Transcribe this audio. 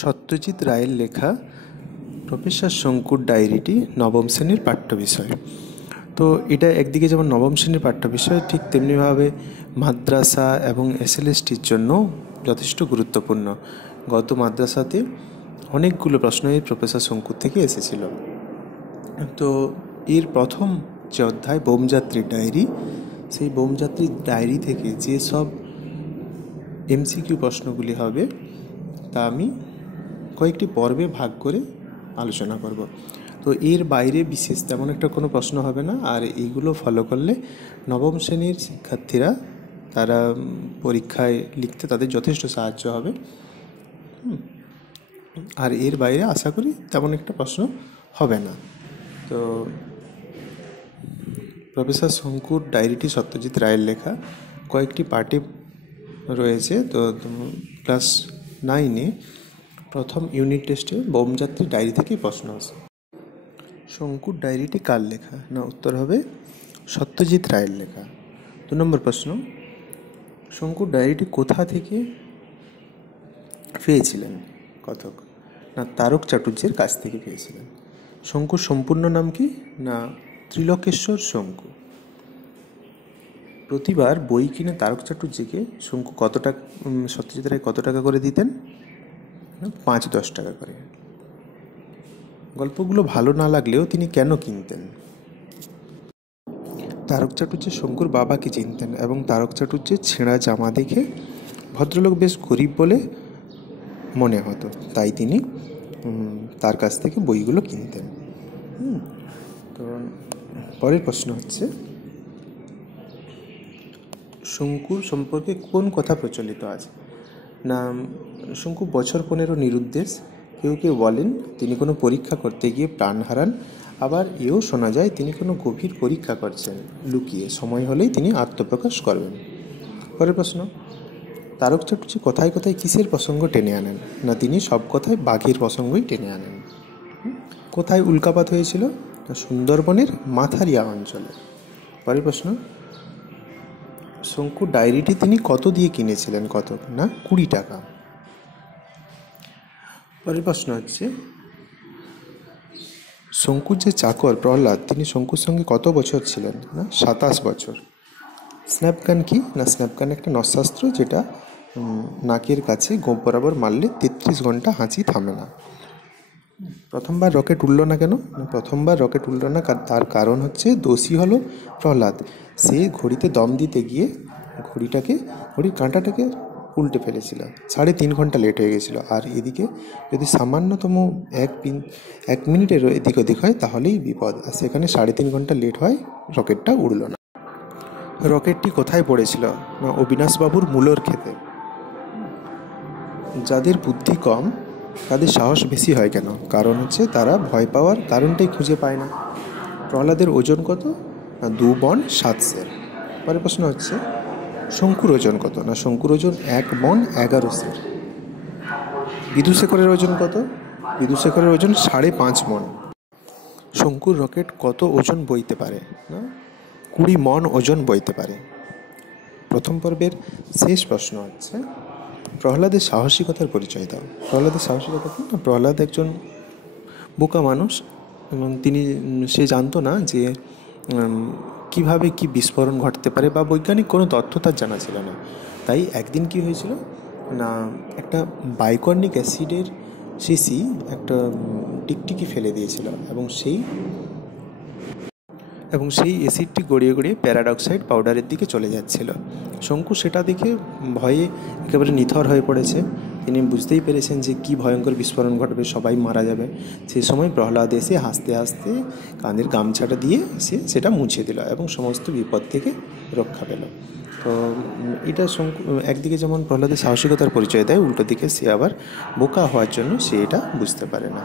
সত্যজিৎ রায়ের লেখা প্রফেসর শঙ্কুর ডায়েরিটি নবম শ্রেণীর পাঠ্য বিষয়। তো এটা একদিকে যেমন নবম শ্রেণীর পাঠ্য বিষয়, ঠিক তেমনিভাবে মাদ্রাসা এবং এসএলএসটির জন্য যথেষ্ট গুরুত্বপূর্ণ। গত মাদ্রাসাতে অনেকগুলো প্রশ্নই প্রফেসর শঙ্কুর থেকে এসেছিল। তো এর প্রথম যে অধ্যায় বোমযাত্রীর ডায়েরি, সেই বোমযাত্রীর ডায়েরি থেকে যে সব এমসিকিউ প্রশ্নগুলি হবে তা আমি কয়েকটি পর্বে ভাগ করে আলোচনা করব। তো এর বাইরে বিশেষ তেমন একটা কোনো প্রশ্ন হবে না। আর এইগুলো ফলো করলে নবম শ্রেণীর শিক্ষার্থীরা তারা পরীক্ষায় লিখতে তাদের যথেষ্ট সাহায্য হবে। আর এর বাইরে আশা করি তেমন একটা প্রশ্ন হবে না। তো প্রফেসর শঙ্কুর ডায়েরিটি সত্যজিৎ রায়ের লেখা, কয়েকটি পার্টে রয়েছে। তো ক্লাস 9-এ প্রথম ইউনিট টেস্টে বোমযাত্রীর ডায়েরি থেকেই প্রশ্ন আসে। শঙ্কুর ডায়েরিটি কার লেখা? না, উত্তর হবে সত্যজিৎ রায়ের লেখা। 2 নম্বর প্রশ্ন, শঙ্কুর ডায়েরিটি কোথা থেকে পেয়েছিলেন কথক? না, তারক চাটুর্যের কাছ থেকে পেয়েছিলেন। শঙ্কুর সম্পূর্ণ নাম কি? না, ত্রিলোকেশ্বর শঙ্কু। প্রতিবার বই কিনে তারক চাটুর্যকে শঙ্কু সত্যজিৎ রায় কত টাকা করে দিতেন? 5-10 টাকা করে। গল্পগুলো ভালো না লাগলেও তিনি কেন কিনতেন? তারক চাটুর্য শঙ্কুর বাবাকে চিনতেন এবং তারক চাটুর্যের ছেঁড়া জামা দেখে ভদ্রলোক বেশ গরিব বলে মনে হতো, তাই তিনি তার কাছ থেকে বইগুলো কিনতেন। তো পরের প্রশ্ন হচ্ছে, শঙ্কুর সম্পর্কে কোন কথা প্রচলিত আছে? না, শঙ্কু বছর 15 নিরুদ্দেশ। কেউ কেউ বলেন তিনি কোনো পরীক্ষা করতে গিয়ে প্রাণ হারান। আবার এও শোনা যায় তিনি কোনো গভীর পরীক্ষা করছেন লুকিয়ে, সময় হলেই তিনি আত্মপ্রকাশ করবেন। পরের প্রশ্ন, তারক চাটুর্য কথায় কথায় কিসের প্রসঙ্গ টেনে আনেন? না, তিনি সব কথায় বাঘের প্রসঙ্গই টেনে আনেন। কোথায় উল্কাপাত হয়েছিল? না, সুন্দরবনের মাথারিয়া অঞ্চলে। পরের প্রশ্ন, শঙ্কুর ডায়েরিটি তিনি কত দিয়ে কিনেছিলেন কথক? না, 20 টাকা। পরের প্রশ্ন হচ্ছে, শঙ্কুর যে চাকর প্রহ্লাদ, তিনি শঙ্কুর সঙ্গে কত বছর ছিলেন? না, 27 বছর। স্ন্যাপগান কি? না, স্ন্যাপগান একটা নস্যাস্ত্র, যেটা নাকের কাছে গোঁপ বরাবর মারলে 33 ঘন্টা হাঁচি থামে না। প্রথমবার রকেট উড়ল না কেন? প্রথমবার রকেট উড়ল না, তার কারণ হচ্ছে দোষী হলো প্রহ্লাদ। সে ঘড়িতে দম দিতে গিয়ে ঘড়ির কাঁটাটাকে উল্টে ফেলেছিল। 3.5 ঘন্টা লেট হয়ে গেছিলো। আর এদিকে যদি সামান্যতম 1 মিনিটেরও এদিক ওদিক হয় তাহলেই বিপদ। আর সেখানে 3.5 ঘন্টা লেট হয়, রকেটটা উড়ল না। রকেটটি কোথায় পড়েছিল? না, অবিনাশবাবুর মূলর ক্ষেতে। যাদের বুদ্ধি কম তাদের সাহস বেশি হয় কেন? কারণ হচ্ছে তারা ভয় পাওয়ার কারণটাই খুঁজে পায় না। প্রহ্লাদের ওজন কত? না, 2 মণ 7 সের। পরের প্রশ্ন হচ্ছে, শঙ্কুর ওজন কত? না, শঙ্কুর ওজন 1 মণ 11 সের। বিদুশেখরের ওজন কত? বিদুশেখরের ওজন 5.5 মণ। শঙ্কুর রকেট কত ওজন বইতে পারে? না, 20 মণ ওজন বইতে পারে। প্রথম পর্বের শেষ প্রশ্ন হচ্ছে, প্রহ্লাদের সাহসিকতার পরিচয় দাও। প্রহ্লাদের সাহসিকতা কি? না, প্রহ্লাদ একজন বোকা মানুষ এবং সে জানতো না যে কিভাবে কি বিস্ফোরণ ঘটতে পারে বা বৈজ্ঞানিক কোনো তথ্য তার জানা ছিল না। তাই একদিন কি হয়েছিল না, একটা বাইকর্নিক অ্যাসিডের শিশি একটা টিকটিকি ফেলে দিয়েছিল এবং সেই অ্যাসিডটি গড়িয়ে গড়িয়ে প্যারাডক্সাইড পাউডারের দিকে চলে যাচ্ছিল। শঙ্কু সেটা দেখে ভয়ে একেবারে নিথর হয়ে পড়েছে। তিনি বুঝতেই পেরেছেন যে কী ভয়ঙ্কর বিস্ফোরণ ঘটবে, সবাই মারা যাবে। সেই সময় প্রহ্লাদ এসে হাসতে হাসতে কাঁধের গামছাটা দিয়ে সেটা মুছে দিল এবং সমস্ত বিপদ থেকে রক্ষা পেল। তো এটা একদিকে যেমন প্রহ্লাদের সাহসিকতার পরিচয় দেয়, উল্টো দিকে সে আবার বোকা হওয়ার জন্য সে এটা বুঝতে পারে না।